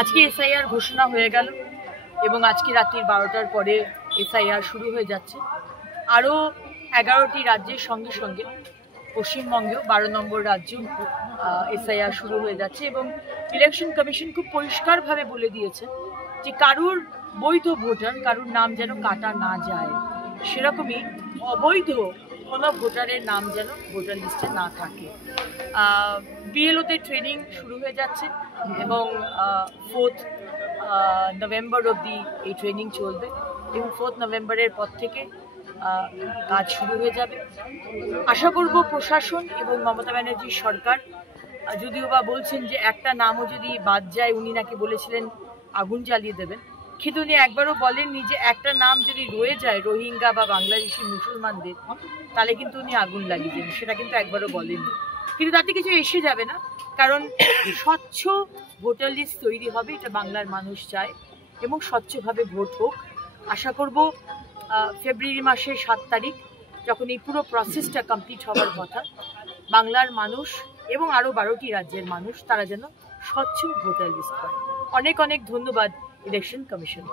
আজকে এসআইআর ঘোষণা হয়ে গেল এবং আজকে রাত্রি 12টার পরে এসআইআর শুরু হয়ে যাচ্ছে। আরও 11টি রাজ্যের সঙ্গে সঙ্গে পশ্চিমবঙ্গেও 12 নম্বর রাজ্য এসআইআর শুরু হয়ে যাচ্ছে এবং ইলেকশন কমিশন খুব পরিষ্কারভাবে বলে দিয়েছে যে কারুর বৈধ ভোটার কারুর নাম যেন কাটা না যায়, সেরকমই অবৈধ কোনো ভোটারের নাম যেন ভোটার লিস্টে না থাকে। বিএলওতে ট্রেনিং শুরু হয়ে যাচ্ছে এবং 4 নভেম্বর অবধি এই ট্রেনিং চলবে এবং 4 নভেম্বরের পর থেকে কাজ শুরু হয়ে যাবে। আশা করব প্রশাসন এবং মমতা ব্যানার্জির সরকার, যদিও বা বলছেন যে একটা নামও যদি বাদ যায়, উনি নাকি বলেছিলেন আগুন জ্বালিয়ে দেবেন, কিন্তু উনি একবারও বলেননি যে একটা নাম যদি রয়ে যায় রোহিঙ্গা বা বাংলাদেশি মুসলমানদের, তাহলে কিন্তু উনি আগুন লাগিয়ে দেবেন, সেটা কিন্তু একবারও বলেননি। কিন্তু তাতে কিছু এসে যাবে না, কারণ স্বচ্ছ ভোটার লিস্ট তৈরি হবে, এটা বাংলার মানুষ চায় এবং স্বচ্ছভাবে ভোট হোক। আশা করব ফেব্রুয়ারি মাসের 7 তারিখ যখন এই পুরো প্রসেসটা কমপ্লিট হওয়ার কথা, বাংলার মানুষ এবং আরও 12টি রাজ্যের মানুষ তারা যেন স্বচ্ছ ভোটার লিস্ট পায়। অনেক অনেক ধন্যবাদ ইলেকশন কমিশন।